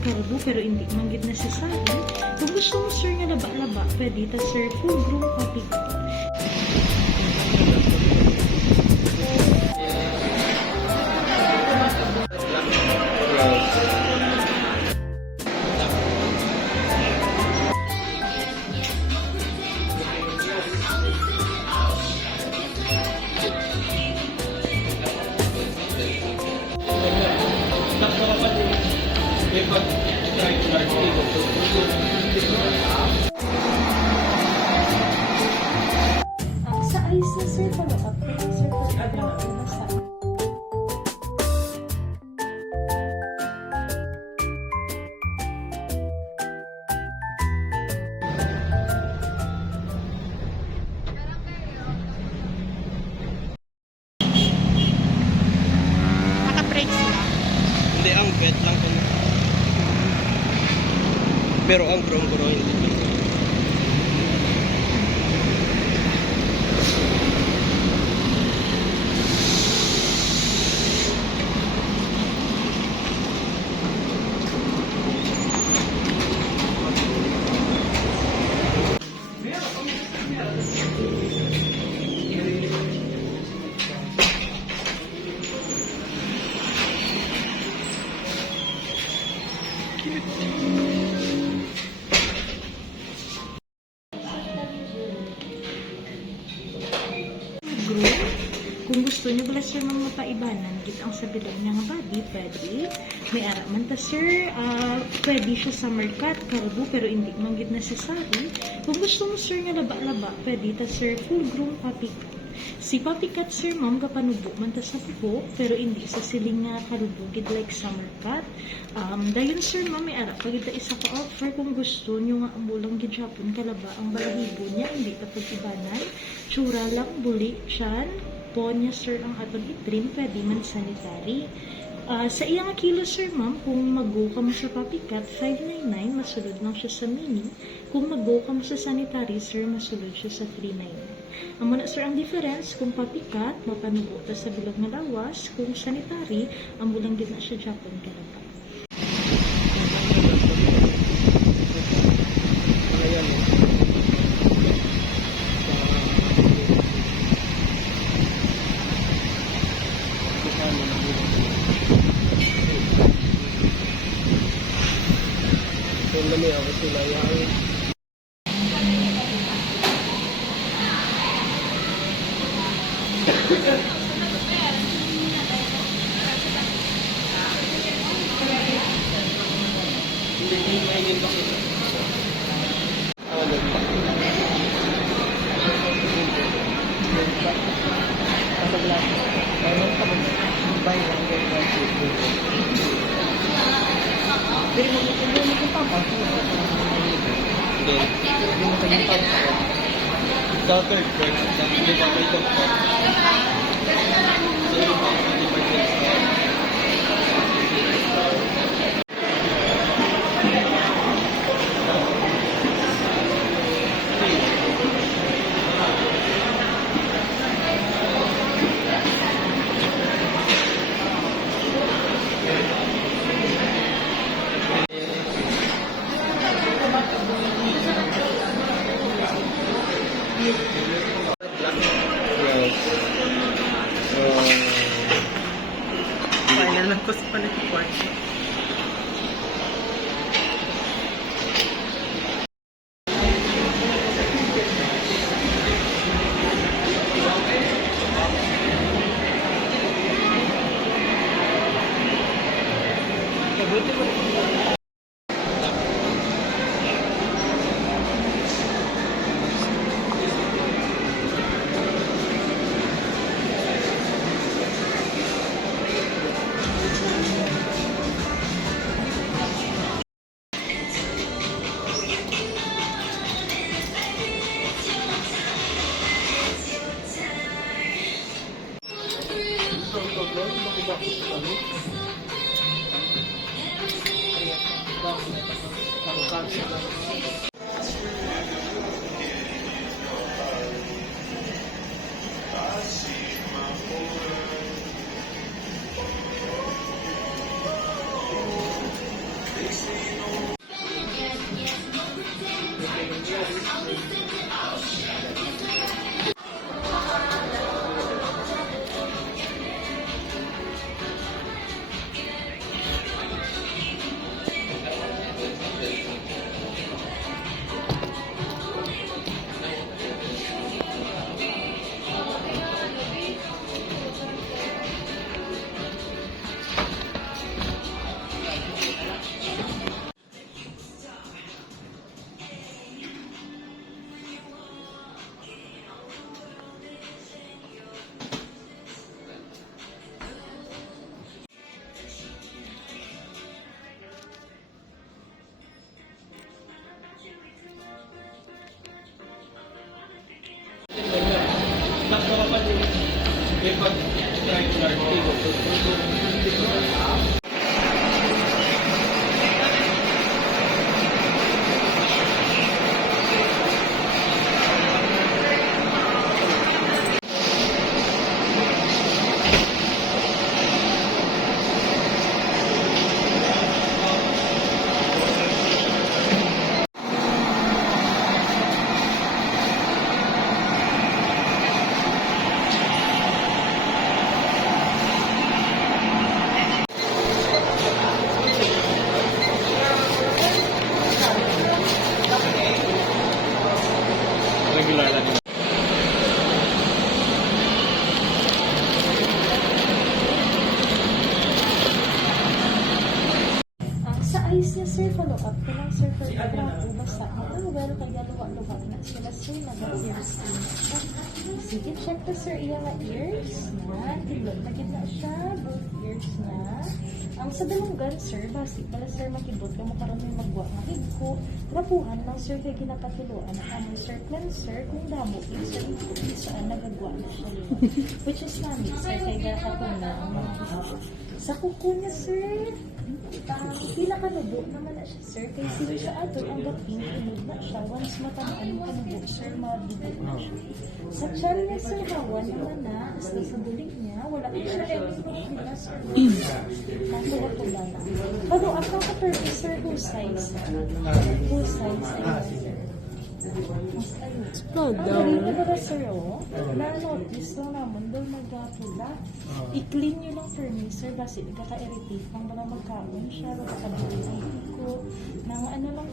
karbo pero hindi manggid necessary. Kung gusto mo sir nga laba-laba, pwede ta sir full groom copy. Sa ice na sir, follow-up ko lang sir kung ibabaw na sa naka-brakes na. Hindi, ang pet lang kung pero ang guro hindi. Groom. Kung gusto nyo bala sir mga mapaibanan, git ang sa bilog nga body, pwede. May ara man ta sir, pwede siya summer cut, karbo, pero hindi manggid necessary. Kung gusto mo sir nga laba-laba, pwede ta sir full groom puppy cut. Si puppy cut sir ma'am, kapanubo man ta sa buhok, pero hindi sa siling nga karubo, gid like summer cut. Dayon sir ma'am, may ara pagid ta isa ka offer kung gusto nyo nga amulang gidjapon kalaba ang balahibo niya, hindi ta pag-ibanan. Tsura lang, buli, tiyan, po niya sir ang aton itrim, pwede man sanitary. Sa iyang kilo sir ma'am, kung mag-go ka mo sa puppy cut, 599, masulod lang siya sa mini. Kung mag-go ka mo sa sanitary sir, masulod siya sa 399. Ang muna sir ang difference, kung puppy cut, mapanubo ta sa bilog na lawas, kung sanitary, ang mulang din na siya Japon kalaba. Kami ako sila yan. Third break, hindi ba may doctor? Final lang ko sa panitiport. May pag-try regular lang. Sa eyes niya, sir, follow up ko lang, sir, for trapo, basta well, kaya luwa-luwa na sila, sir, nag-ears na siya. Sige, check to, sir, iya nga ears na, tilot, nagit na siya, both ears na. Ang sa dalunggan, sir, basic pala, sir, makibot ka mo karon may magwa nga higko, trapuhan lang, sir, kaya ginapatiluan na kamo, sir, cleanser, kung damo, sir, saan nagagwa na siya, which is namin, sir, kaya gakatuna ang mga sa kuko niya, sir, pila kanubo naman na siya, sir. Kaya sila siya ato ang gaping inod na siya. Once matamaan yung kanubo, sir, mabibo na siya. Sa tiyan niya, sir, hawan naman na. Hasta sa bulig niya, wala ko siya everything nila, sir. Nakula-tula na. Pero ako ka purpose, sir, whose size? Whose size? Ayun, sir. Mas ayun. Ang galing na ba, sir, oh? Na-notice lang naman daw nagpula. I-clean nyo lang for me, sir, kasi kaka-irritate. Pang mga magkaon siya, baka kabili ng hiko, ng ano lang,